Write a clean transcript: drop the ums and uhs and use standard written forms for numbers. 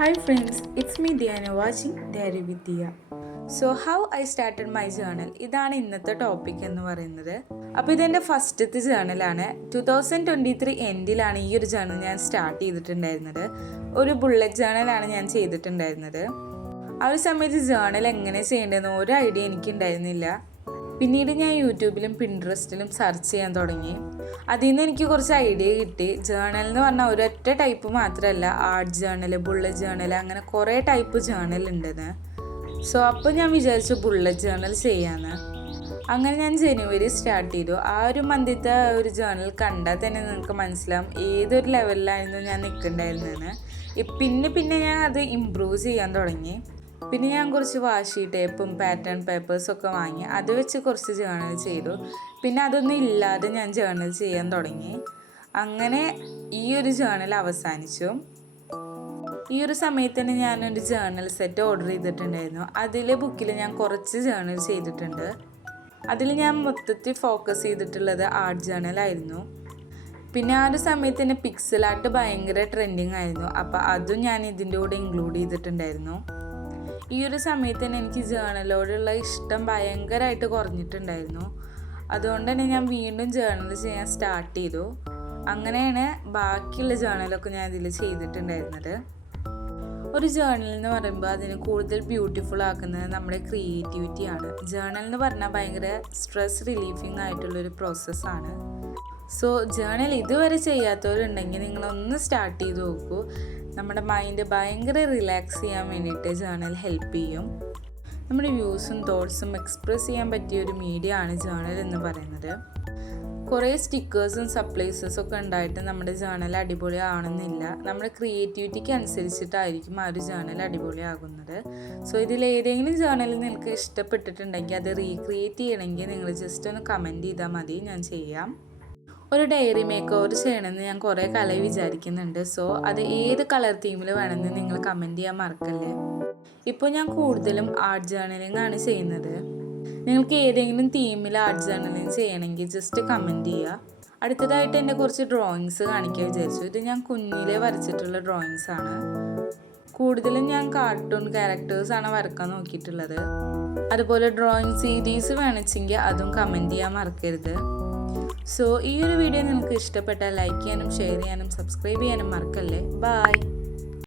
Hi friends, it's me Diana watching Diary with Dia. So how I started my journal ഇതാണ് ഇന്നത്തെ topic എന്ന് പറയുന്നത്. അപ്പോൾ ഇതെൻ്റെ ഫസ്റ്റത്തെ ജേണലാണ്. 2023 എൻഡിലാണ് ഈ ഒരു ജേണൽ ഞാൻ സ്റ്റാർട്ട് ചെയ്തിട്ടുണ്ടായിരുന്നത്. ഒരു ബുള്ളറ്റ് ജേണലാണ് ഞാൻ ചെയ്തിട്ടുണ്ടായിരുന്നത്. ആ ഒരു സമയത്ത് ജേണൽ എങ്ങനെ ചെയ്യേണ്ടതെന്ന് ഒരു ഐഡിയ എനിക്കുണ്ടായിരുന്നില്ല. പിന്നീട് ഞാൻ യൂട്യൂബിലും പിൻട്രസ്റ്റിലും സെർച്ച് ചെയ്യാൻ തുടങ്ങി. അതിൽ നിന്ന് എനിക്ക് കുറച്ച് ഐഡിയ കിട്ടി. ജേണൽ എന്ന് പറഞ്ഞാൽ ഒരൊറ്റ ടൈപ്പ് മാത്രമല്ല, ആർട്ട് ജേണൽ, ബുള്ളറ്റ് ജേണൽ, അങ്ങനെ കുറേ ടൈപ്പ് ജേണൽ ഉണ്ടെന്ന്. സോ അപ്പോൾ ഞാൻ വിചാരിച്ചു ബുള്ളറ്റ് ജേണൽ ചെയ്യാമെന്ന്. അങ്ങനെ ഞാൻ ജനുവരി സ്റ്റാർട്ട് ചെയ്തു. ആ ഒരു മന്തിത്തെ ഒരു ജേണൽ കണ്ടാൽ തന്നെ നിങ്ങൾക്ക് മനസ്സിലാവും ഏതൊരു ലെവലിലായിരുന്നു ഞാൻ നിൽക്കുന്നുണ്ടായിരുന്നതെന്ന്. പിന്നെ ഞാൻ അത് ഇമ്പ്രൂവ് ചെയ്യാൻ തുടങ്ങി. പിന്നെ ഞാൻ കുറച്ച് വാഷി ടേപ്പും പാറ്റേൺ പേപ്പേഴ്സൊക്കെ വാങ്ങി അത് വെച്ച് കുറച്ച് ജേണൽ ചെയ്തു. പിന്നെ അതൊന്നും ഇല്ലാതെ ഞാൻ ജേണൽ ചെയ്യാൻ തുടങ്ങി. അങ്ങനെ ഈ ഒരു ജേണൽ അവസാനിച്ചു. ഈ ഒരു സമയത്ത് തന്നെ ഞാനൊരു ജേണൽ സെറ്റ് ഓർഡർ ചെയ്തിട്ടുണ്ടായിരുന്നു. അതിലെ ബുക്കിൽ ഞാൻ കുറച്ച് ജേണൽ ചെയ്തിട്ടുണ്ട്. അതിൽ ഞാൻ മൊത്തത്തിൽ ഫോക്കസ് ചെയ്തിട്ടുള്ളത് ആർട്ട് ജേണലായിരുന്നു. പിന്നെ ആ ഒരു സമയത്ത് തന്നെ പിക്സൽ ആർട്ട് ഭയങ്കര ട്രെൻഡിങ് ആയിരുന്നു. അപ്പോൾ അതും ഞാൻ ഇതിൻ്റെ കൂടെ ഇൻക്ലൂഡ് ചെയ്തിട്ടുണ്ടായിരുന്നു. ഈ ഒരു സമയത്ത് തന്നെ എനിക്ക് ജേണലോടുള്ള ഇഷ്ടം ഭയങ്കരമായിട്ട് കുറഞ്ഞിട്ടുണ്ടായിരുന്നു. അതുകൊണ്ട് തന്നെ ഞാൻ വീണ്ടും ജേണൽ ചെയ്യാൻ സ്റ്റാർട്ട് ചെയ്തു. അങ്ങനെയാണ് ബാക്കിയുള്ള ജേണലൊക്കെ ഞാൻ ഇതിൽ ചെയ്തിട്ടുണ്ടായിരുന്നത്. ഒരു ജേണൽ എന്ന് പറയുമ്പോൾ അതിന് കൂടുതൽ ബ്യൂട്ടിഫുൾ ആക്കുന്നത് നമ്മുടെ ക്രിയേറ്റിവിറ്റിയാണ്. ജേണൽ എന്ന് പറഞ്ഞാൽ ഭയങ്കര സ്ട്രെസ് റിലീഫിങ് ആയിട്ടുള്ളൊരു പ്രോസസ്സാണ്. സോ ജേണൽ ഇതുവരെ ചെയ്യാത്തവരുണ്ടെങ്കിൽ നിങ്ങളൊന്ന് സ്റ്റാർട്ട് ചെയ്ത് നോക്കൂ. നമ്മുടെ മൈൻഡ് ഭയങ്കര റിലാക്സ് ചെയ്യാൻ വേണ്ടിയിട്ട് ജേണൽ ഹെൽപ്പ് ചെയ്യും. നമ്മുടെ വ്യൂസും തോട്ട്സും എക്സ്പ്രസ് ചെയ്യാൻ പറ്റിയ ഒരു മീഡിയ ആണ് ജേണൽ എന്ന് പറയുന്നത്. കുറേ സ്റ്റിക്കേഴ്സും സപ്ലൈസസൊക്കെ ഉണ്ടായിട്ട് നമ്മുടെ ജേണൽ അടിപൊളി ആവണമെന്നില്ല. നമ്മുടെ ക്രിയേറ്റിവിറ്റിക്ക് അനുസരിച്ചിട്ടായിരിക്കും ആ ഒരു ജേണൽ അടിപൊളിയാകുന്നത്. സോ ഇതിലേതെങ്കിലും ജേണൽ നിങ്ങൾക്ക് ഇഷ്ടപ്പെട്ടിട്ടുണ്ടെങ്കിൽ അത് റീക്രിയേറ്റ് ചെയ്യണമെങ്കിൽ നിങ്ങൾ ജസ്റ്റ് ഒന്ന് കമൻറ്റ് ചെയ്താൽ മതി, ഞാൻ ചെയ്യാം. ഒരു ഡയറി മേക്ക് ഓവർ ചെയ്യണമെന്ന് ഞാൻ കുറേ കാലമായി വിചാരിക്കുന്നുണ്ട്. സോ അത് ഏത് കളർ തീമിൽ വേണമെന്ന് നിങ്ങൾ കമൻറ്റ് ചെയ്യാൻ മറക്കല്ലേ. ഇപ്പോൾ ഞാൻ കൂടുതലും ആർട്ട് ജേർണലിംഗ് ആണ് ചെയ്യുന്നത്. നിങ്ങൾക്ക് ഏതെങ്കിലും തീമിൽ ആർട്ട് ജേർണലിംഗ് ചെയ്യണമെങ്കിൽ ജസ്റ്റ് കമൻറ്റ് ചെയ്യുക. അടുത്തതായിട്ട് എൻ്റെ കുറച്ച് ഡ്രോയിങ്സ് കാണിക്കാൻ വിചാരിച്ചു. ഇത് ഞാൻ കുഞ്ഞിലെ വരച്ചിട്ടുള്ള ഡ്രോയിങ്സ് ആണ്. കൂടുതലും ഞാൻ കാർട്ടൂൺ ക്യാരക്ടേഴ്സാണ് വരക്കാൻ നോക്കിയിട്ടുള്ളത്. അതുപോലെ ഡ്രോയിങ് സീരീസ് വേണമെങ്കിൽ അതും കമൻറ്റ് ചെയ്യാൻ മറക്കരുത്. സോ ഈ ഒരു വീഡിയോ നിങ്ങൾക്ക് ഇഷ്ടപ്പെട്ടാൽ ലൈക്ക് ചെയ്യാനും ഷെയർ ചെയ്യാനും സബ്സ്ക്രൈബ് ചെയ്യാനും മറക്കല്ലേ. ബൈ.